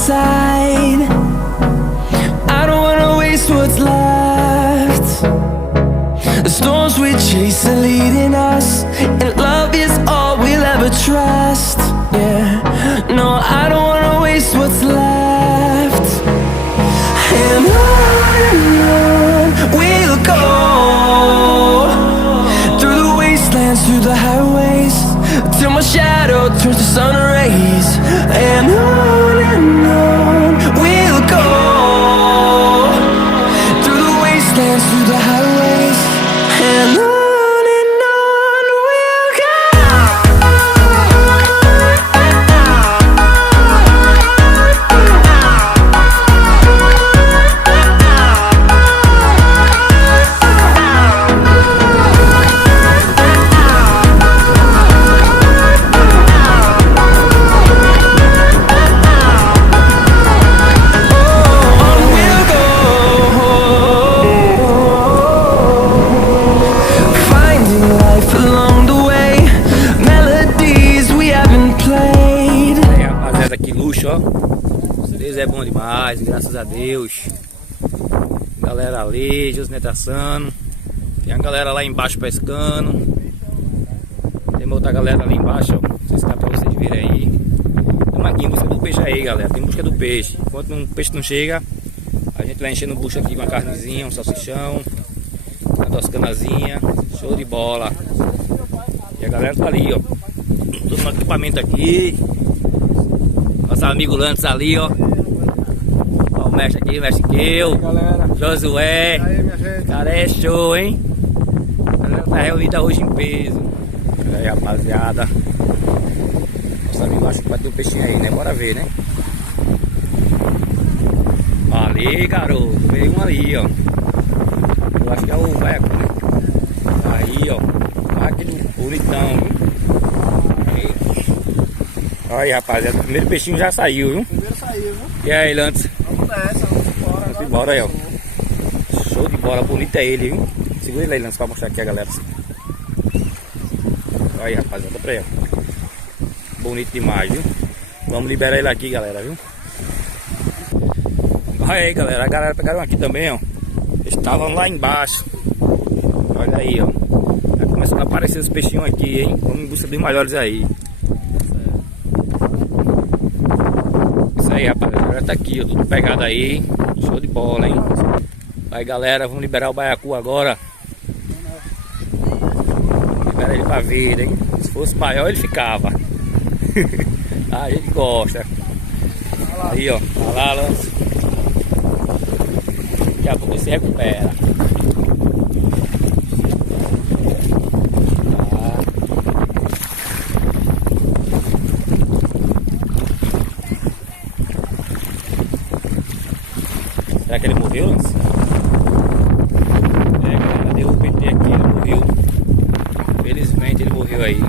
side. I don't wanna waste what's left. The storms we chase are leading us, and love is all we'll ever trust. Yeah, no, I don't wanna waste what's left. And on we'll go, through the wastelands, through the highways, till my shadow turns to sun rays. And on we'll go, through the wastelands, through the highways, and on we'll go. Aqui luxo, ó. Deus é bom demais, graças a Deus. Galera ali, Josnetaçando. Tem a galera lá embaixo pescando. Tem uma outra galera ali embaixo, ó. Não sei se dá pra vocês verem aí. Estamos aqui em busca do peixe aí, galera. Tem em busca do peixe. Enquanto o peixe não chega, a gente vai enchendo o bucho aqui com uma carnezinha, um salsichão, uma toscanazinha. Show de bola. E a galera tá ali, ó. Todo no equipamento aqui. Nosso amigo Lantes ali, ó. Ó o mestre aqui, o mestre Queu, Josué. Aí, minha gente. Cara, é show, hein? A galera tá reunida hoje em peso. Olha aí, rapaziada. Nosso amigo acho que vai ter um peixinho aí, né? Bora ver, né? Ali, garoto. Veio um ali, ó. Eu acho que é o Beco, né? Aí, ó. Aquele bonitão, viu? Olha aí, rapaziada, o primeiro peixinho já saiu, viu? O primeiro saiu, viu? E aí, Lantes? Vamos nessa, vamos embora. Vamos embora aí, ó. Show de bola, bonito é ele, viu? Segura ele aí, Lantes, pra mostrar aqui a galera. Olha aí, rapaziada, pra aí, ó. Bonito demais, viu? Vamos liberar ele aqui, galera, viu? Olha aí, galera, a galera pegaram aqui também, ó. Eles estavam lá embaixo. Olha aí, ó. Já começou a aparecer os peixinhos aqui, hein? Vamos em busca dos maiores aí. Aí, rapaziada, tá aqui, ó, tudo pegado aí. Show de bola, hein? Aí, galera, vamos liberar o baiacu agora. Libera ele pra vida, hein? Se fosse maior, ele ficava. A gente gosta. Aí, ó, tá lá, Lance. Daqui a pouco ele se recupera. Será que ele morreu, Lance? É, galera, deu o PT aqui, ele morreu. Felizmente ele morreu aí.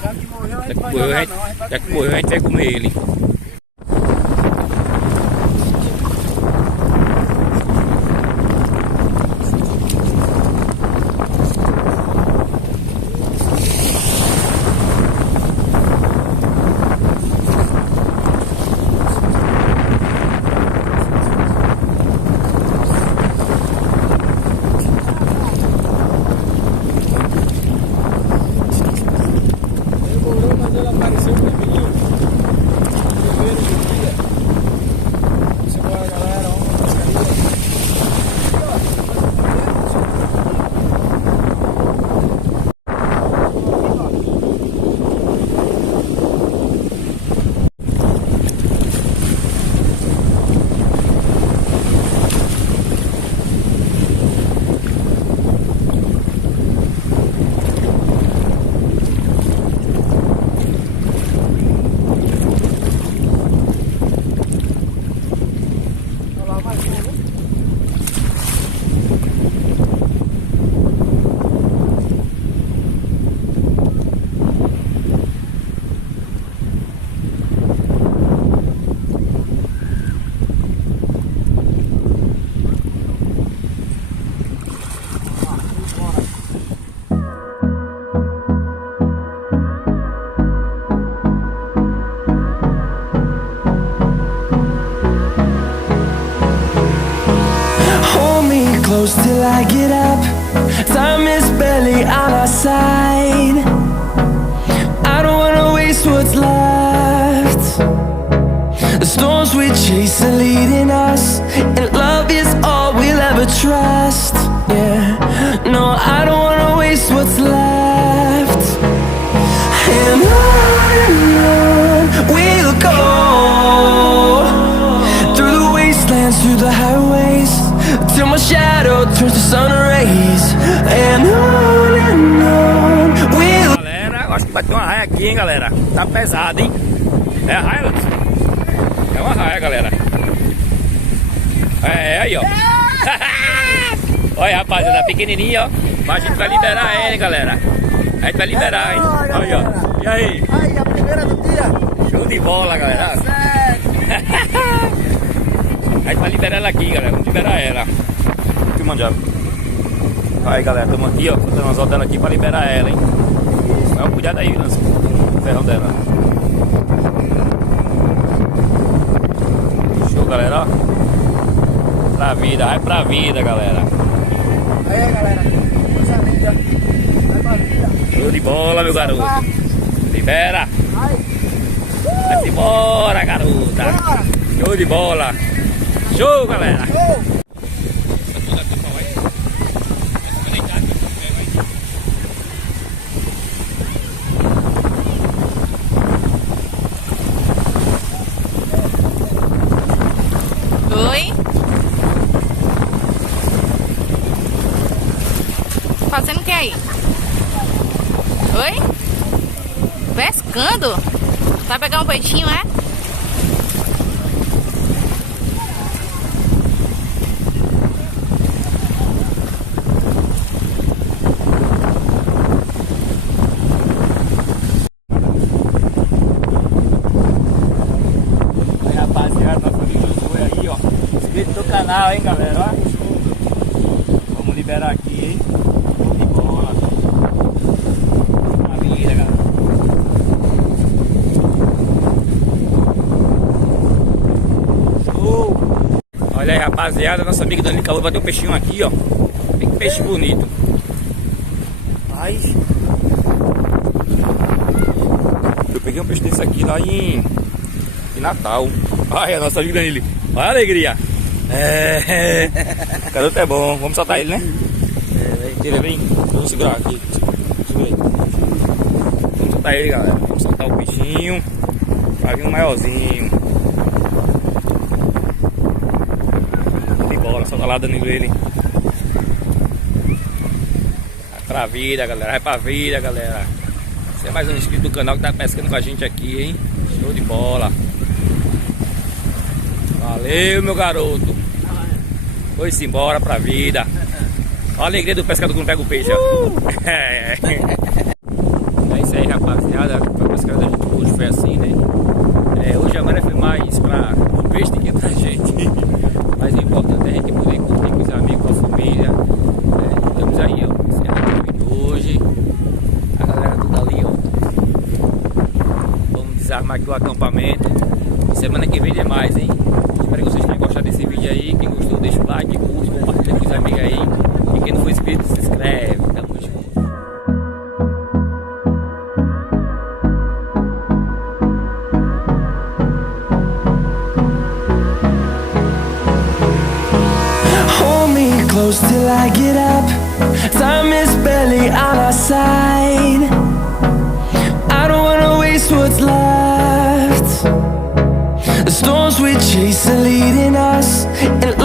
Já que morreu, a gente Já vai que morreu, jogar não, já que morreu, a gente vai comer ele. close till I get up. Time is barely on our side. I don't wanna waste what's left. The storms we chase are leading us, and love is all we'll ever trust. Yeah, no, I don't wanna waste what's left. And on we'll go, through the wastelands, through the highways, till my shadow turns to sun rays. And on we'll... Galera, acho que bateu uma raia aqui, hein, galera. Tá pesado, hein? É a raia, Lucas? É uma raia, galera. É, aí, ó. Olha, rapaziada, pequenininha, ó. Mas a gente vai liberar ela, hein, galera. A gente vai liberar, hein. Olha, ó. E aí? Aí, a primeira do dia. Show de bola, galera. A gente vai liberar ela aqui, galera. Vamos liberar ela. Aqui, mandiado. Aí, galera, estamos aqui, ó. Botando as dela aqui pra liberar ela, hein. Dá um cuidado aí, Lance, com o ferrão dela. Show, galera, ó. Pra vida, vai pra vida, galera. Aí, galera. Coisa linda. Vai pra vida. Show de bola, meu garoto. Libera. Vai. Vai embora, garota. Bora. Show de bola. Show, galera. Show. Oi? Fazendo o que aí? Oi? Pescando? Vai pegar um peixinho, é? Aí, rapaziada, nosso amigo foi aí, ó. Inscrito no canal, hein, galera, ó. Vamos liberar aqui, hein. Show de bola. Maravilha, galera. Show. Olha aí, rapaziada, nosso amigo Dani acabou de bater um peixinho aqui, ó. Que peixe bonito. Ai. Eu peguei um peixe desse aqui lá em Natal. Ai, a nossa amiga Danilo. Olha a alegria. É. O garoto é bom. Vamos soltar ele, né? Tira bem. Vamos segurar aqui. Segura aí. Vamos soltar ele, galera. Vamos soltar o peixinho. Vai vir um maiorzinho. De bola. Solta lá, Danilo, ele. Vai pra vida, galera. Vai pra vida, galera. Você é mais um inscrito do canal que tá pescando com a gente aqui, hein? Show de bola. Valeu, meu garoto. Foi-se embora pra vida. Olha a alegria do pescador quando pega o peixe, ó. É isso aí, rapaziada. A pescada da gente hoje foi assim, né? Hoje a maré foi mais pra o peixe do que pra gente. Mas o importante é a gente poder curtir com os amigos, com a família. Estamos aí, ó. Encerrando o vídeo hoje. A galera tudo ali, ó. Vamos desarmar aqui o acampamento. Semana que vem é mais, hein? Espero que vocês tenham gostado desse vídeo aí. Quem gostou, deixa o like, curte, compartilha com os amigos aí. E quem não for inscrito, se inscreve. Tamo junto. Hold me close till I get up. Time is barely on our side. I don't wanna waste what's left. The storms we chase are leading us, and